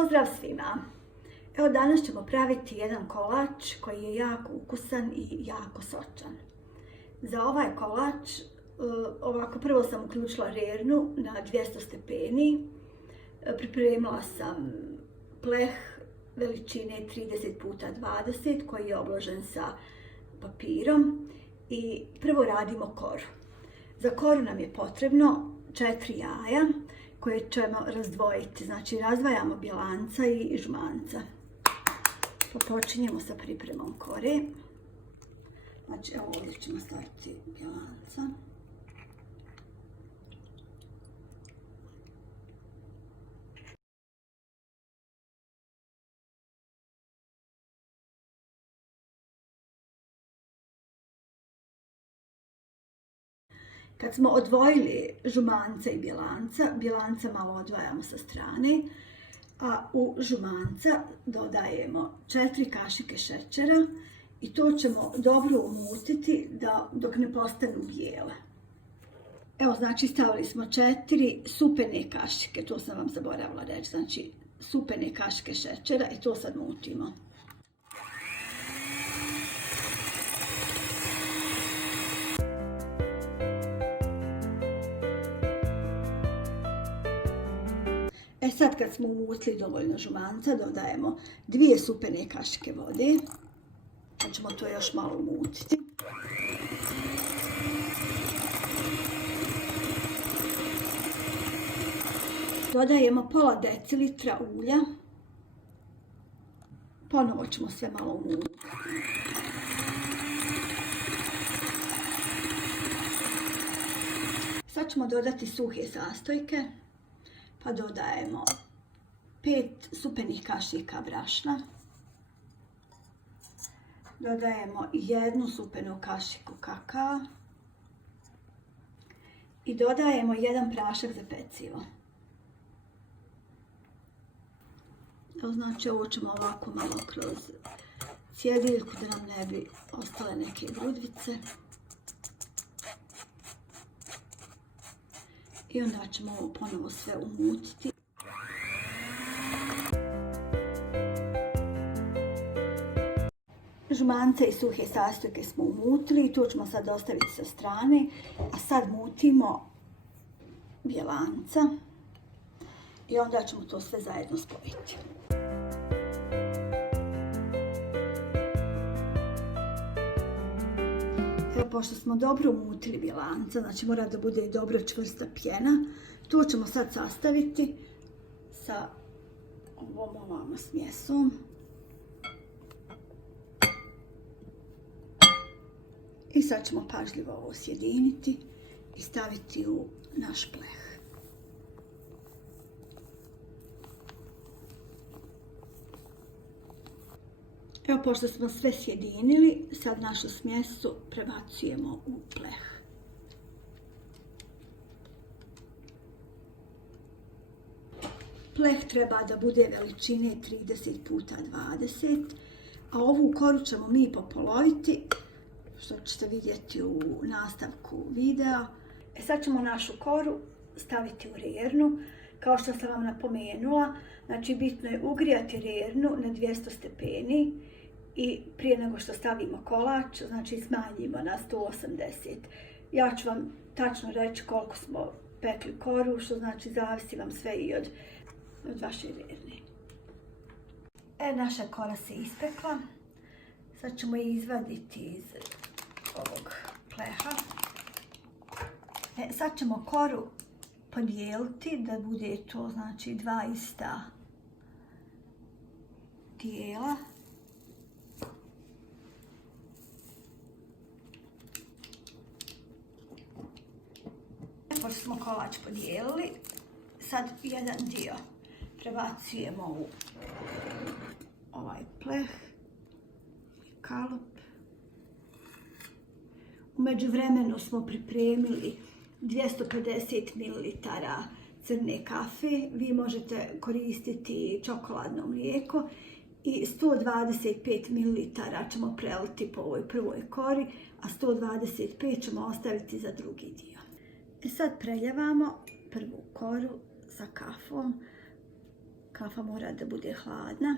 Pozdrav svima! Evo danas ćemo praviti jedan kolač koji je jako ukusan i jako sočan. Za ovaj kolač ovako prvo sam uključila rernu na 200 stepeni. Pripremila sam pleh veličine 30x20 koji je obložen sa papirom i prvo radimo koru. Za koru nam je potrebno 4 jaja koje ćemo razdvojiti. Znači razdvajamo bjelanca i žumanca. Počinjemo sa pripremom kore. Znači evo ovdje ćemo staviti bjelanca. Kad smo odvojili žumanca i bjelanca malo odvajamo sa strane, a u žumanca dodajemo 4 kašike šećera i to ćemo dobro umutiti dok ne postanu bijele. Evo znači stavili smo 4 supene kašike, to sam vam zaboravila reći, znači supene kašike šećera i to sad mutimo. Sad kad smo umutili dovoljno žumanca, dodajemo 2 supene kašike vode. Sad ćemo to još malo umutiti. Dodajemo pola decilitra ulja. Ponovo ćemo sve malo umutiti. Sad ćemo dodati suhe sastojke. Pa dodajemo 5 supenih kašika brašna. Dodajemo 1 supenu kašiku kakaa. I dodajemo 1 prašak za pecivo. Znači ovo ćemo ovako malo kroz cjediljku da nam ne bi ostale neke grudvice. I onda ćemo ovo ponovo sve umutiti. Žumance i suhe sastojke smo umutili i to ćemo sad ostaviti sa strane. A sad mutimo bjelanca i onda ćemo to sve zajedno spojiti. Pošto smo dobro umutili bjelanca, znači mora da bude dobro čvrsta pjena, to ćemo sad sastaviti sa ovom smjesom. I sad ćemo pažljivo ovo sjediniti i staviti u naš pleh. Evo, pošto smo sve sjedinili, sad našu smjesu prebacujemo u pleh. Pleh treba da bude veličine 30x20, a ovu koru ćemo mi popoloviti, što ćete vidjeti u nastavku videa. Sad ćemo našu koru staviti u rernu. Kao što sam vam napomenula, znači bitno je ugrijati rernu na 200 stepeni i prije nego što stavimo kolač, znači smanjimo na 180. Ja ću vam tačno reći koliko smo pekli koru, što znači zavisi vam sve i od vaše rerne. Naša kora se ispekla. Sad ćemo je izvaditi iz ovog pleha. Sad ćemo koru podijeliti da bude to znači 2 ista dijela. Pošto smo kolač podijelili, sad jedan dio prebacujemo u ovaj pleh i kalup. U međuvremenu smo pripremili 250 ml crne kafe. Vi možete koristiti čokoladno mlijeko i 125 ml ćemo preliti po ovoj prvoj kori, a 125 ćemo ostaviti za drugi dio. Sad preljevamo prvu koru sa kafom kafa mora da bude hladna.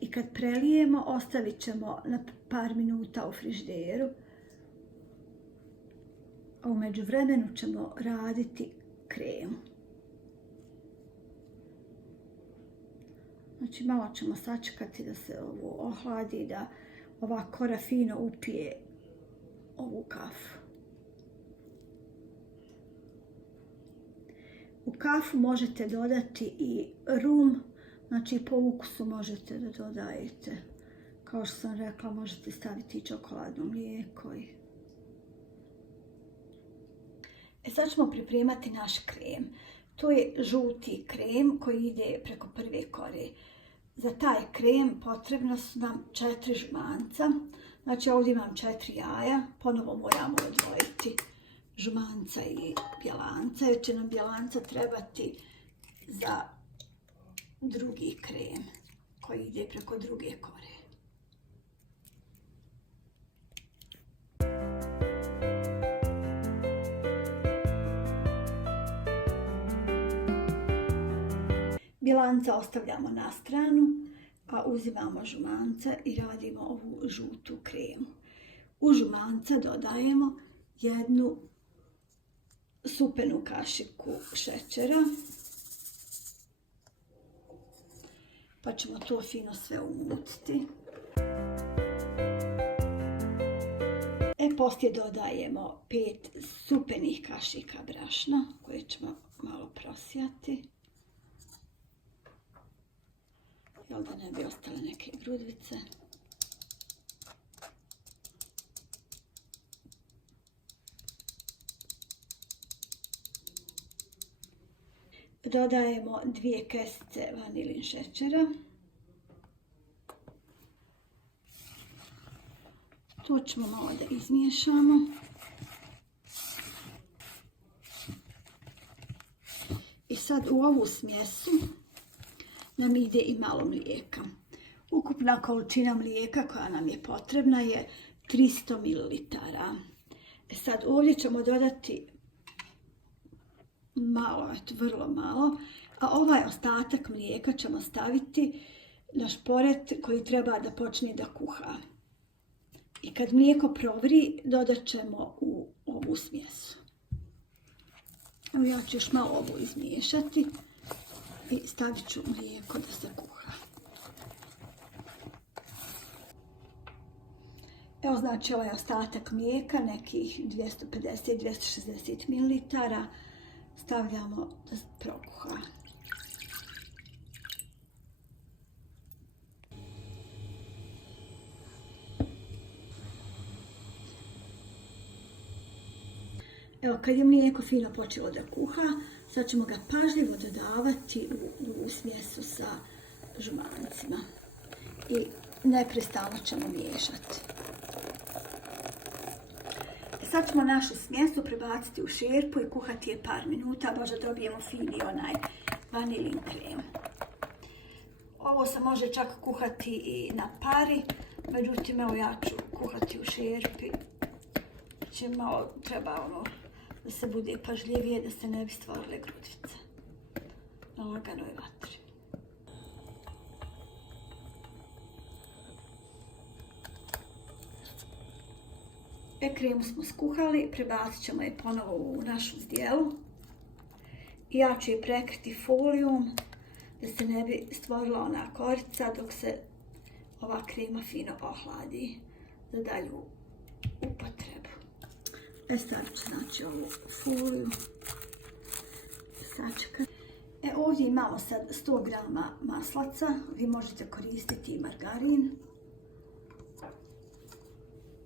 I kad prelijemo, ostavit ćemo na par minuta u frižideru. A u međuvremenu ćemo raditi kremu. Znači malo ćemo sačekati da se ovo ohladi, da ova kora fino upije ovu kafu. U kafu možete dodati i rum, znači po ukusu možete da dodajete. Kao što sam rekla, možete staviti i čokoladno mlijeko. Sad ćemo pripremati naš krem. To je žuti krem koji ide preko prve kore. Za taj krem potrebno su nam 4 žumanca. Znači ovdje imam 4 jaja. Ponovo moramo odvojiti žumanca i bjelanca. Jer će nam bjelanca trebati za drugi krem koji ide preko druge kore. Bjelanca ostavljamo na stranu, a uzimamo žumanca i radimo ovu žutu kremu. U žumanca dodajemo 1 supenu kašiku šećera, pa ćemo to fino sve umutiti. Poslije dodajemo 5 supenih kašika brašna koje ćemo malo prosijati. Jel da ne bi ostale neke grudvice. Dodajemo 2 kesice vanilin šećera. To ćemo malo da izmiješamo. I sad u ovu smjesu nam ide i malo mlijeka. Ukupna količina mlijeka koja nam je potrebna je 300 ml. Sad ovdje ćemo dodati malo, vrlo malo, a ovaj ostatak mlijeka ćemo staviti na šporet koji treba da počne da kuha. I kad mlijeko provri, dodat ćemo u ovu smjesu. Evo ja ću još malo ovo izmiješati i stavit ću mlijeko da se kuha. Evo znači ovaj ostatak mlijeka, nekih 250-260 ml, stavljamo da prokuha. Evo, kad je mlijeko fino počelo da kuha, sad ćemo ga pažljivo dodavati u smjesu sa žumancima. I neprestano ćemo miješati. Sad ćemo našu smjesu prebaciti u šerpu i kuhati je par minuta, možda dobijemo fini onaj vanilin krem. Ovo se može čak kuhati i na pari, međutim evo ja ću kuhati u šerpi. Znači malo treba da se bude pažljivije, da se ne bi stvorile grudvice na laganoj vatri. Kremu smo skuhali, prebacit ćemo je ponovo u našu zdjelu. I ja ću je prekriti folijom da se ne bi stvorila ona korica dok se ova krema fino ohladi za dalju upotrebu. Sad ću znači ovu foliju sačekati. Ovdje imamo sad 100 grama maslaca, vi možete koristiti i margarin.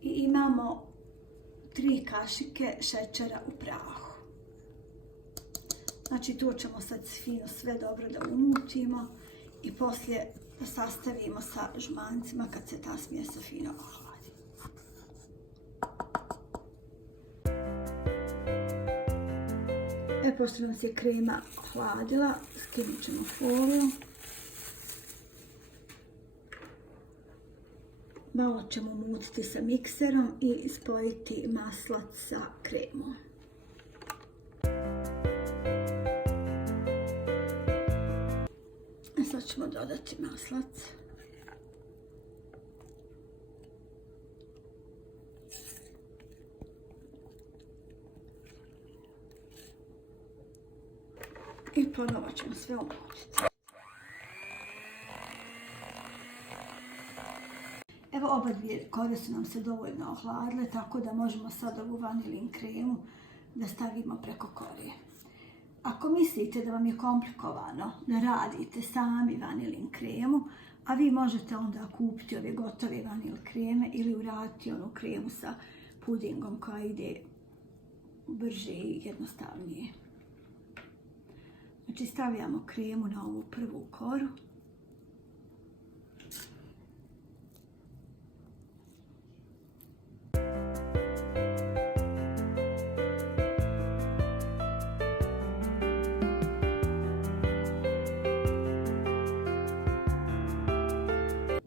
I imamo 3 kašike šećera u prahu. Znači to ćemo sad fino sve dobro da umutimo i poslije da sastavimo sa žumancima kad se ta smjesa fino ohladi. Pošto nam se krema ohladila, skinut ćemo foliju. Malo ćemo mutiti sa mikserom i spojiti maslac sa kremom. sad ćemo dodati maslac. I ponovo ćemo sve umutiti. Evo, oba dvije kore su nam se dovoljno ohladile, tako da možemo sad ovu vanilin kremu da stavimo preko korije. Ako mislite da vam je komplikovano da radite sami vanilin kremu, a vi možete onda kupiti ove gotove vanil kreme ili uraditi onu kremu sa pudingom koja ide brže i jednostavnije. Znači stavljamo kremu na ovu prvu koru.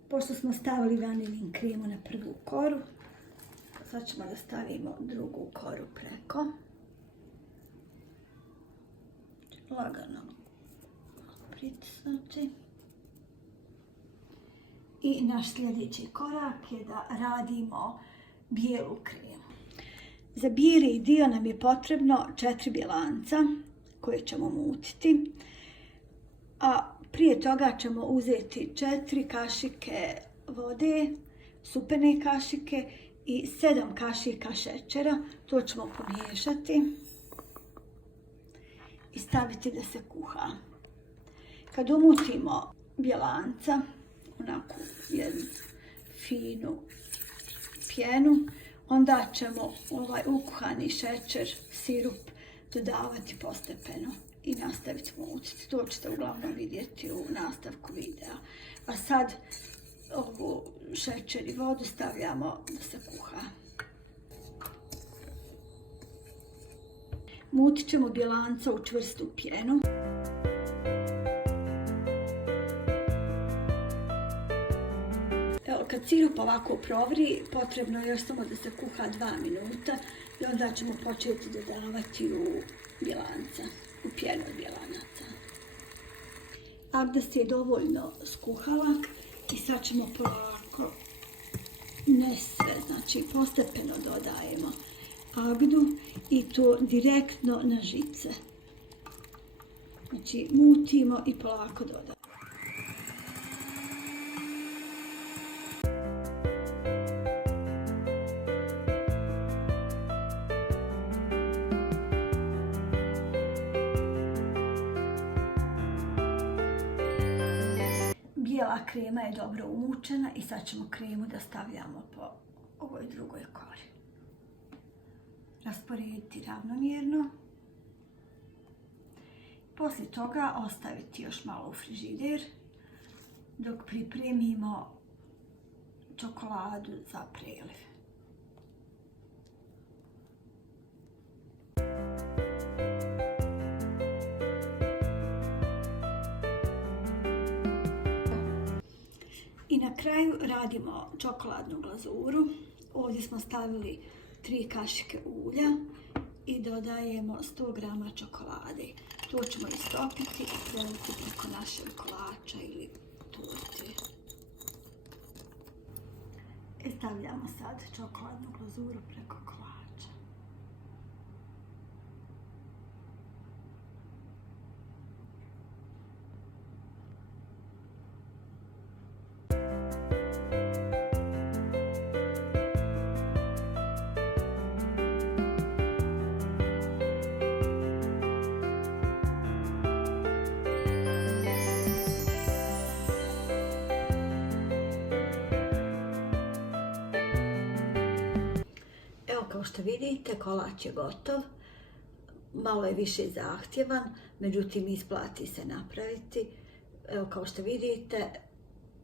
Pošto smo stavili vanilin kremu na prvu koru, sad ćemo da stavimo drugu koru preko. Lagano pritisnuti. I naš sljedeći korak je da radimo bijelu kremu. Za bijeli dio nam je potrebno 4 bjelanca koje ćemo mutiti. A prije toga ćemo uzeti 4 kašike vode, supene kašike i 7 kašika šećera. To ćemo pomiješati i staviti da se kuha. Kad umutimo bjelanca, onako jednu finu pjenu, onda ćemo ovaj ukuhani šećer, sirup dodavati postepeno i nastaviti mutiti. To ćete uglavnom vidjeti u nastavku videa. A sad ovu šećer i vodu stavljamo da se kuha. Mutit ćemo bjelanca u čvrstu pjenu. Evo, kad sirup ovako provri, potrebno je još samo da se kuha 2 minuta i onda ćemo početi dodavati u bjelanca, u pjenu od bjelanaca. Abdest je dovoljno skuhala i sad ćemo polako, ne sve, znači postepeno dodajemo agdu i to direktno na žice. Znači mutimo i polako dodajemo. Bijela krema je dobro umučena i sad ćemo kremu da stavljamo po ovoj drugoj kori. Rasporediti ravnomjerno. Poslije toga ostaviti još malo u frižider dok pripremimo čokoladu za preliv. I na kraju radimo čokoladnu glazuru. Ovdje smo stavili 3 kašike ulja i dodajemo 100 grama čokolade. To ćemo istopiti i preliti preko našeg kolača ili torte. Stavljamo sad čokoladnu glazuru preko kolača. Kao što vidite, kolač je gotov. Malo je više zahtjevan, međutim isplati se napraviti. Evo, kao što vidite,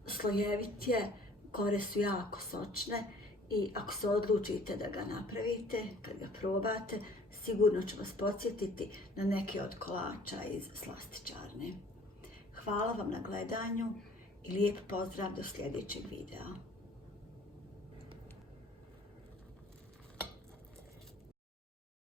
slojevit je, kore su jako sočne i ako se odlučite da ga napravite, kad ga probate, sigurno ću vas podsjetiti na neke od kolača iz slastičarne. Hvala vam na gledanju i lijep pozdrav do sljedećeg videa.